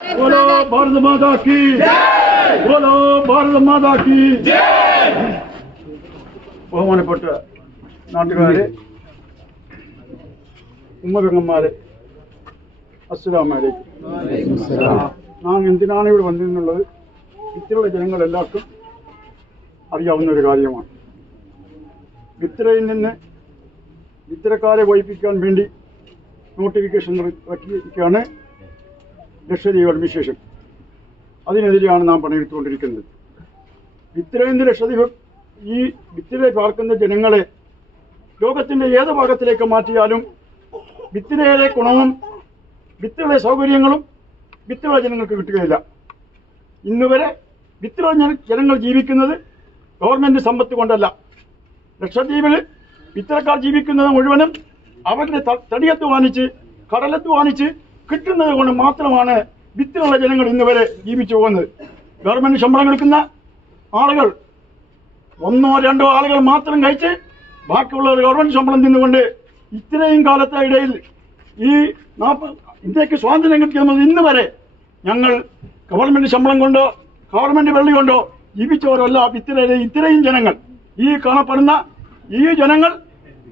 बोलो भारत माता की बोलो ഭാരത മാതാ കി ബഹുമാനപ്പെട്ട നാട്ടുകാരെ ഉമ്മപെങ്ങന്മാരെ അസ്സലാമലൈക്കും നാം എന്തിനാണ് ഇവിടെ വന്നിരുന്നുള്ളത് ഇത്തരമുള്ള ജനങ്ങൾ എല്ലാവർക്കും അറിയാവുന്ന ഒരു കാര്യമാണ് ഇത്രയിൽ നിന്ന് ഇത്തരക്കാരെ വഹിപ്പിക്കാൻ വേണ്ടി നോട്ടിഫിക്കേഷൻ ഇറക്കിയിരിക്കുകയാണ് ലക്ഷദ്വീപ് അതിനെതിരെയാണ് നാം പണിയെടുത്തുകൊണ്ടിരിക്കുന്നത്. ഇത്രയും ലക്ഷദ്വീപ് ഈ വിത്തിലെ പാർക്കുന്ന ജനങ്ങളെ ലോകത്തിന്റെ ഏത് ഭാഗത്തിലേക്ക് മാറ്റിയാലും വിത്തിലയിലെ ഗുണവും വിത്തിലെ സൗകര്യങ്ങളും വിത്തിലുള്ള ജനങ്ങൾക്ക് കിട്ടുകയില്ല. ഇന്നുവരെ വരെ ജനങ്ങൾ ജീവിക്കുന്നത് ഗവൺമെന്റ് സമ്പത്ത് കൊണ്ടല്ല. ലക്ഷദ്വീപിൽ വിത്തരക്കാർ ജീവിക്കുന്നത് മുഴുവനും അവരുടെ തടിയത്ത് വാങ്ങിച്ച് കടലത്ത് കടലധ്വാനിച്ച് കിട്ടുന്നത് കൊണ്ട് മാത്രമാണ് വിത്തിനുള്ള ജനങ്ങൾ ഇന്ന് വരെ ജീവിച്ചു പോകുന്നത്. ഗവൺമെന്റ് ശമ്പളം കൊടുക്കുന്ന ആളുകൾ ഒന്നോ രണ്ടോ ആളുകൾ മാത്രം കഴിച്ച് ബാക്കിയുള്ളവർ ഗവൺമെന്റ് ശമ്പളം തിന്നുകൊണ്ട് ഇത്രയും കാലത്തെ ഇടയിൽ ഈ നാപ്പ ഇന്ത്യയ്ക്ക് സ്വാതന്ത്ര്യം കിട്ടിയത് ഇന്ന് വരെ ഞങ്ങൾ ഗവൺമെന്റ് ശമ്പളം കൊണ്ടോ ഗവൺമെന്റ് വെള്ളി കൊണ്ടോ ജീവിച്ചവരല്ല ഇത്തരയിലെ ഇത്രയും ജനങ്ങൾ. ഈ കാണപ്പെടുന്ന ഈ ജനങ്ങൾ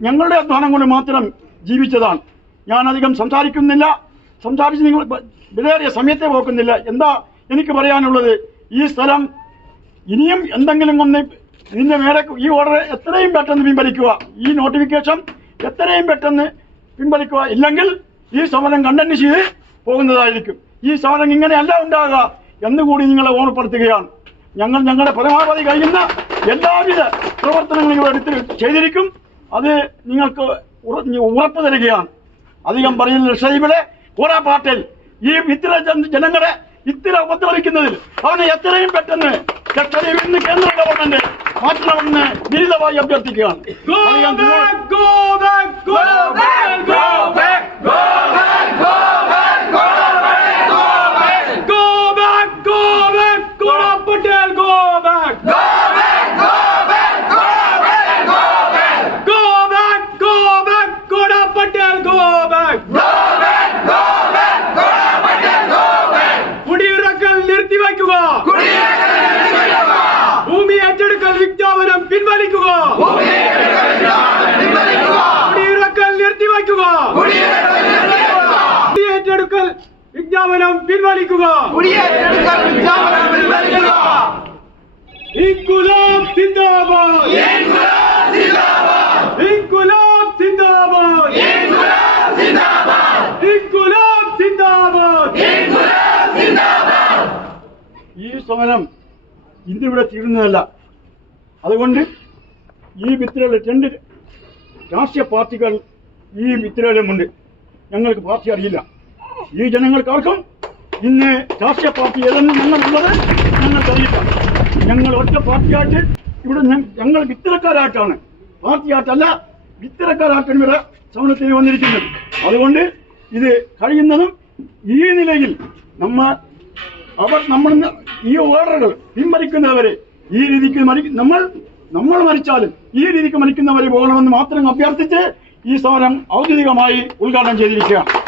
ഞങ്ങളുടെ അധ്വാനം കൊണ്ട് മാത്രം ജീവിച്ചതാണ്. ഞാൻ അധികം സംസാരിക്കുന്നില്ല. സംസാരിച്ച് നിങ്ങൾ വിലയേറിയ സമയത്തെ പോക്കുന്നില്ല. എന്താ എനിക്ക് പറയാനുള്ളത്? ഈ സ്ഥലം ഇനിയും എന്തെങ്കിലും ഒന്ന് ഇതിന്റെ മേലെ ഈ ഓർഡർ എത്രയും പെട്ടെന്ന് പിൻവലിക്കുക. ഈ നോട്ടിഫിക്കേഷൻ എത്രയും പെട്ടെന്ന് പിൻവലിക്കുക. ഇല്ലെങ്കിൽ ഈ സമരം കണ്ടന്റ് ചെയ്ത് പോകുന്നതായിരിക്കും. ഈ സമരം ഇങ്ങനെയല്ല ഉണ്ടാകുക എന്നുകൂടി നിങ്ങളെ ഓർമ്മപ്പെടുത്തുകയാണ്. ഞങ്ങൾ ഞങ്ങളുടെ പരമാവധി കഴിയുന്ന എല്ലാവിധ പ്രവർത്തനങ്ങളും എടുത്ത് ചെയ്തിരിക്കും. അത് നിങ്ങൾക്ക് ഉറപ്പ് തരികയാണ്. അധികം പറയുന്ന ലക്ഷദ്വീപിലെ കോറാ പാട്ടിൽ ഈ ഇത്തര ജനങ്ങളെ ഇത്തര ഉപദ്രവിക്കുന്നതിൽ അവനെ എത്രയും പെട്ടെന്ന് ലക്ഷദ്വീപിൽ നിന്ന് കേന്ദ്ര ഗവൺമെന്റ് മാറ്റണമെന്ന് വിരുദ്ധമായി അഭ്യർത്ഥിക്കുകയാണ് പിൻവലിക്കുക. കുടിയിറക്കൽ നിർത്തിവയ്ക്കുക. കുടിയേറ്റെടുക്കൽ വിജ്ഞാപനം പിൻവലിക്കുക. ഈ സമരം ഇന്നിവിടെ തീരുന്നതല്ല. അതുകൊണ്ട് ഈ വിത്തിലുള്ള രണ്ട് രാഷ്ട്രീയ പാർട്ടികൾ ഈ വിത്തിലുമുണ്ട് ഞങ്ങൾക്ക് പാർട്ടി അറിയില്ല. ഈ ജനങ്ങൾക്കാർക്കും ഇന്ന് രാഷ്ട്രീയ പാർട്ടി ഏതെന്ന് ഞങ്ങൾക്കുള്ളത് ഞങ്ങൾക്കറിയില്ല. ഞങ്ങൾ ഒറ്റ പാർട്ടിയായിട്ട് ഇവിടെ ഞങ്ങൾ വിത്തരക്കാരായിട്ടാണ് പാർട്ടിയായിട്ടല്ല വിത്തരക്കാരായിട്ടാണ് ഇവിടെ സമരത്തിന് വന്നിരിക്കുന്നത്. അതുകൊണ്ട് ഇത് കഴിയുന്നതും ഈ നിലയിൽ നമ്മ അവർ നമ്മൾ ഈ ഓർഡറുകൾ പിൻവലിക്കുന്നവരെ ഈ രീതിക്ക് നമ്മൾ നമ്മൾ മരിച്ചാലും ഈ രീതിക്ക് മരിക്കുന്നവരെ പോകണമെന്ന് മാത്രം അഭ്യർത്ഥിച്ച് ഈ സമരം ഔദ്യോഗികമായി ഉദ്ഘാടനം ചെയ്തിരിക്കുകയാണ്.